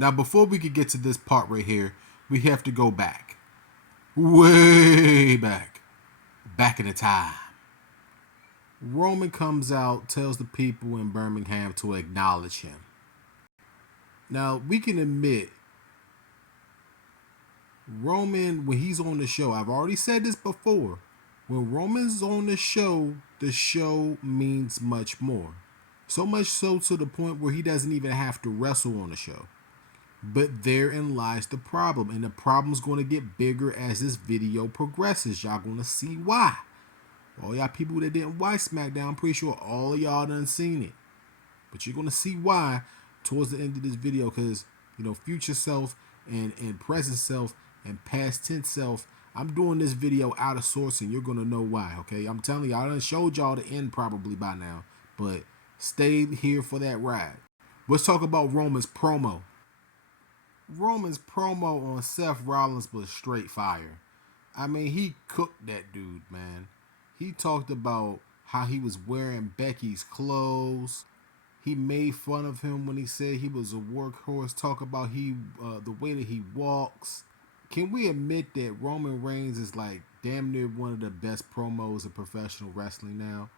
Now, before we could get to this part right here, we have to go back. Way back. Back in the time. Roman comes out, tells the people in Birmingham to acknowledge him. Now, we can admit, Roman, when he's on the show, I've already said this before, when Roman's on the show means much more. So much so to the point where he doesn't even have to wrestle on the show. But therein lies the problem. And the problem's going to get bigger as this video progresses. Y'all going to see why. All y'all people that didn't watch SmackDown, I'm pretty sure all of y'all done seen it. But you're going to see why towards the end of this video. Because, future self and present self and past tense self, I'm doing this video out of source and you're going to know why, okay? I'm telling you, I done showed y'all the end probably by now. But stay here for that ride. Let's talk about Roman's promo. Roman's promo on Seth Rollins was straight fire. I mean, he cooked that dude, man. He talked about how he was wearing Becky's clothes. He made fun of him when he said he was a workhorse. Talk about the way that he walks. Can we admit that Roman Reigns is like damn near one of the best promos in professional wrestling now?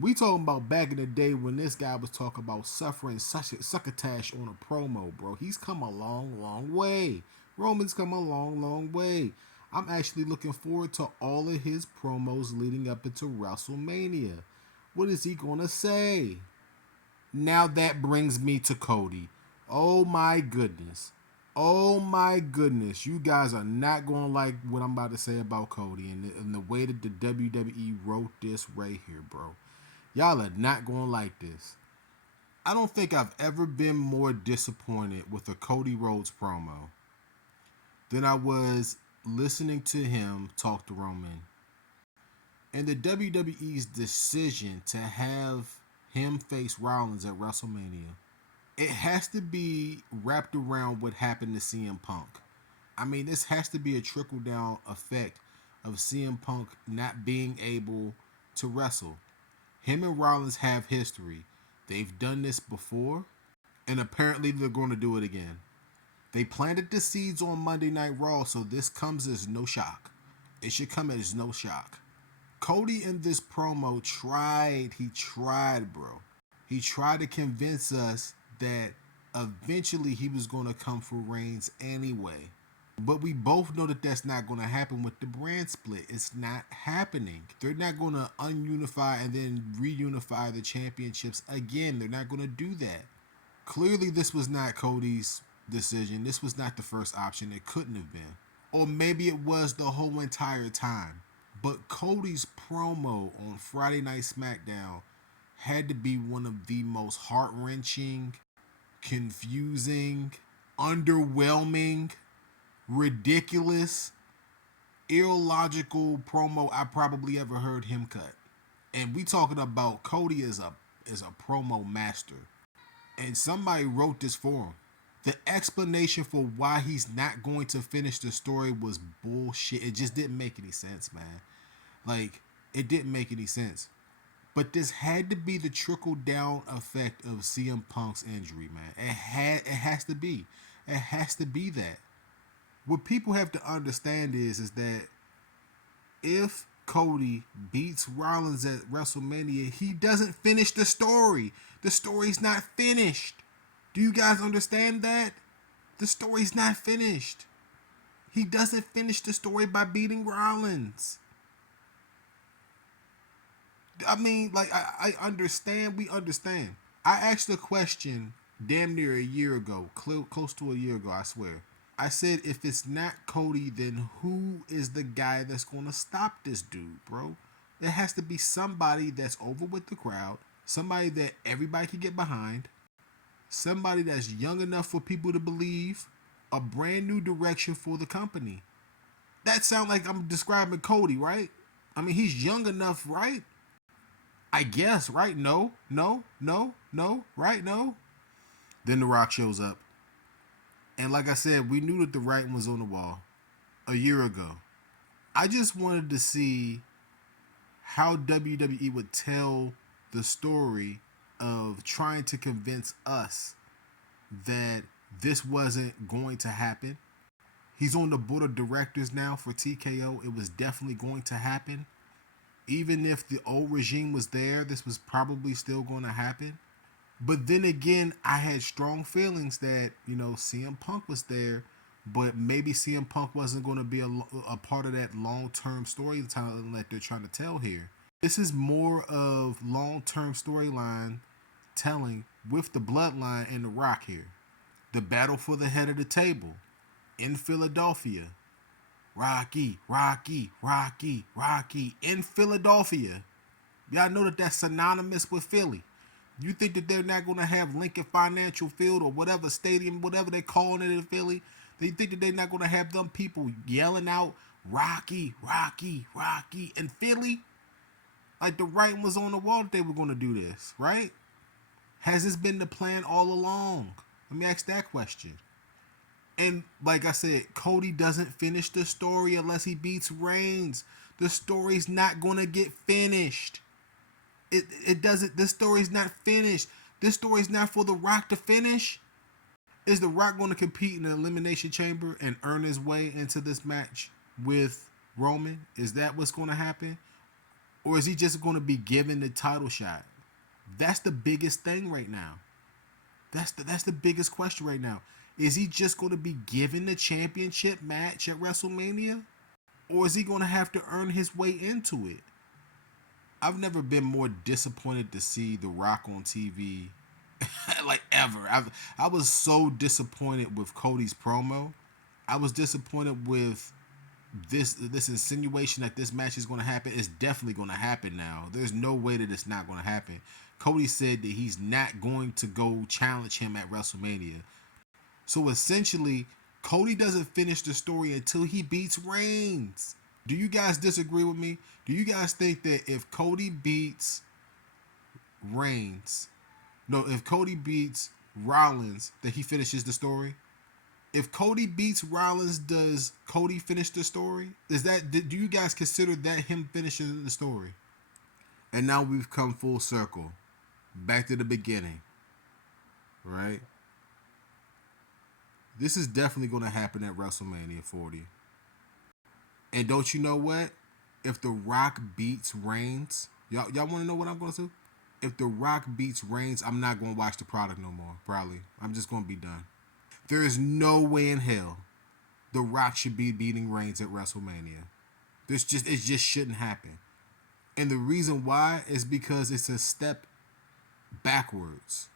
We talking about back in the day when this guy was talking about suffering succotash on a promo, bro. He's come a long, long way. Roman's come a long, long way. I'm actually looking forward to all of his promos leading up into WrestleMania. What is he going to say? Now that brings me to Cody. Oh my goodness. Oh my goodness. You guys are not going to like what I'm about to say about Cody and the way that the WWE wrote this right here, bro. Y'all are not going to like this. I don't think I've ever been more disappointed with a Cody Rhodes promo than I was listening to him talk to Roman. And the WWE's decision to have him face Rollins at WrestleMania, it has to be wrapped around what happened to CM Punk. I mean, this has to be a trickle-down effect of CM Punk not being able to wrestle. Him and Rollins have history. They've done this before, and apparently they're going to do it again. They planted the seeds on Monday Night Raw, so this comes as no shock. It should come as no shock. Cody in this promo tried, bro. He tried to convince us that eventually he was going to come for Reigns anyway. But we both know that that's not going to happen with the brand split. It's not happening. They're not going to ununify and then reunify the championships again. They're not going to do that. Clearly, this was not Cody's decision. This was not the first option. It couldn't have been. Or maybe it was the whole entire time. But Cody's promo on Friday Night SmackDown had to be one of the most heart-wrenching, confusing, underwhelming, ridiculous, illogical promo I probably ever heard him cut. And we talking about Cody as a promo master. And somebody wrote this for him. The explanation for why he's not going to finish the story was bullshit. It just didn't make any sense, man. Like, it didn't make any sense. But this had to be the trickle-down effect of CM Punk's injury, man. It has to be. It has to be that. What people have to understand is that if Cody beats Rollins at WrestleMania, he doesn't finish the story. The story's not finished. Do you guys understand that? The story's not finished. He doesn't finish the story by beating Rollins. I mean, like, I understand. We understand. I asked a question damn near a year ago, close to a year ago, I swear. I said, if it's not Cody, then who is the guy that's going to stop this dude, bro? There has to be somebody that's over with the crowd, somebody that everybody can get behind, somebody that's young enough for people to believe, a brand new direction for the company. That sounds like I'm describing Cody, right? I mean, he's young enough, right? I guess, right? No, right? No. Then The Rock shows up. And like I said, we knew that the writing was on the wall a year ago. I just wanted to see how WWE would tell the story of trying to convince us that this wasn't going to happen. He's on the board of directors now for TKO. It was definitely going to happen. Even if the old regime was there, this was probably still going to happen. But then again, I had strong feelings that, CM Punk was there, but maybe CM Punk wasn't going to be a part of that long-term storytelling that they're trying to tell here. This is more of long-term storyline telling with the bloodline and The Rock here. The battle for the head of the table in Philadelphia. Rocky, Rocky, Rocky, Rocky in Philadelphia. Y'all know that that's synonymous with Philly. You think that they're not going to have Lincoln Financial Field or whatever stadium, whatever they're calling it in Philly? They think that they're not going to have them people yelling out Rocky, Rocky, Rocky in Philly? Like the writing was on the wall that they were going to do this, right? Has this been the plan all along? Let me ask that question. And like I said, Cody doesn't finish the story unless he beats Reigns. The story's not going to get finished. It doesn't. This story's not finished. This story's not for The Rock to finish. Is The Rock going to compete in the Elimination Chamber and earn his way into this match with Roman? Is that what's going to happen? Or is he just going to be given the title shot? That's the biggest thing right now. That's the biggest question right now. Is he just going to be given the championship match at WrestleMania? Or is he going to have to earn his way into it? I've never been more disappointed to see The Rock on TV like ever. I was so disappointed with Cody's promo. I was disappointed with this insinuation that this match is going to happen. It's definitely going to happen now. There's no way that it's not going to happen. Cody said that he's not going to go challenge him at WrestleMania. So essentially, Cody doesn't finish the story until he beats Reigns. Do you guys disagree with me? Do you guys think that if Cody beats Reigns, if Cody beats Rollins, that he finishes the story? If Cody beats Rollins, does Cody finish the story? Do you guys consider that him finishing the story? And now we've come full circle. Back to the beginning. Right? This is definitely going to happen at WrestleMania 40. And don't you know what? If The Rock beats Reigns, y'all want to know what I'm going to do? If The Rock beats Reigns, I'm not going to watch the product no more, probably. I'm just going to be done. There is no way in hell The Rock should be beating Reigns at WrestleMania. It just shouldn't happen. And the reason why is because it's a step backwards.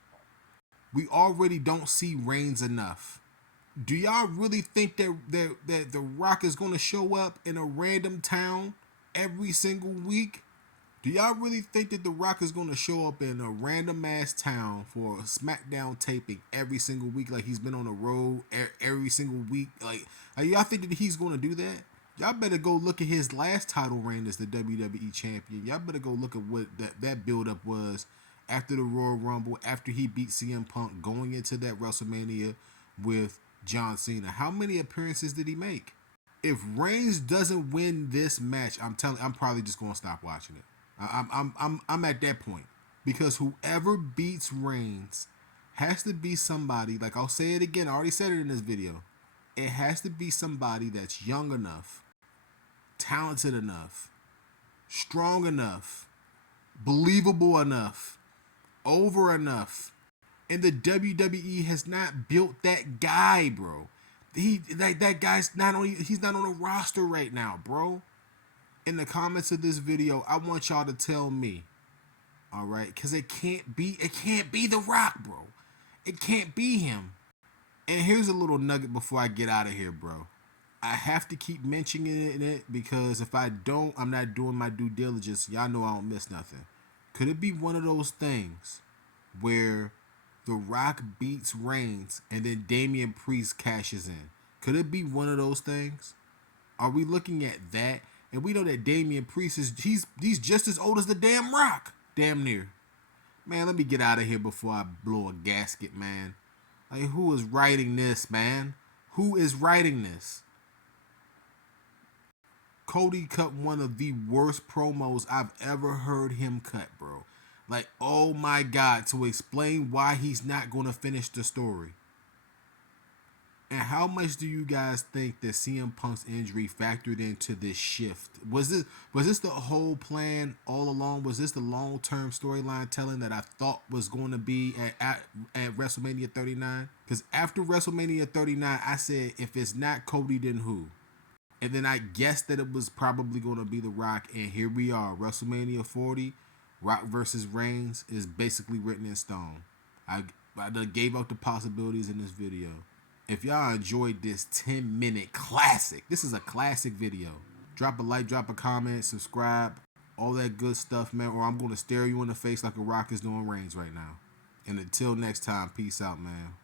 We already don't see Reigns enough. Do y'all really think that The Rock is going to show up in a random town every single week? Do y'all really think that The Rock is going to show up in a random ass town for a SmackDown taping every single week, like he's been on the road every single week? Like y'all think that he's going to do that? Y'all better go look at his last title reign as the WWE champion. Y'all better go look at what that build up was after the Royal Rumble, after he beat CM Punk, going into that WrestleMania with John Cena. How many appearances did he make? If Reigns doesn't win this match, I'm probably just going to stop watching it. I'm at that point, because whoever beats Reigns has to be somebody, like I'll say it again, I already said it in this video. It has to be somebody that's young enough, talented enough, strong enough, believable enough, over enough. And the WWE has not built that guy, bro. That guy's he's not on a roster right now, bro. In the comments of this video, I want y'all to tell me, all right? Because it can't be The Rock, bro. It can't be him. And here's a little nugget before I get out of here, bro. I have to keep mentioning it because if I don't, I'm not doing my due diligence. Y'all know I don't miss nothing. Could it be one of those things where The Rock beats Reigns and then Damian Priest cashes in? Could it be one of those things? Are we looking at that? And we know that Damian Priest he's just as old as the damn Rock. Damn near. Man, let me get out of here before I blow a gasket, man. Like, who is writing this, man? Who is writing this? Cody cut one of the worst promos I've ever heard him cut, bro. Like, oh my God, to explain why he's not going to finish the story. how much do you guys think that CM Punk's injury factored into this shift? Was this the whole plan all along? Was this the long term storyline telling that I thought was going to be at WrestleMania 39? Because after WrestleMania 39, I said, if it's not Cody, then who? And then I guessed that it was probably going to be The Rock, and here we are, WrestleMania 40, Rock versus Reigns is basically written in stone. I gave out the possibilities in this video. If y'all enjoyed this 10-minute classic, this is a classic video. Drop a like, drop a comment, subscribe, all that good stuff, man, or I'm going to stare you in the face like a Rock is doing Reigns right now. And until next time, peace out, man.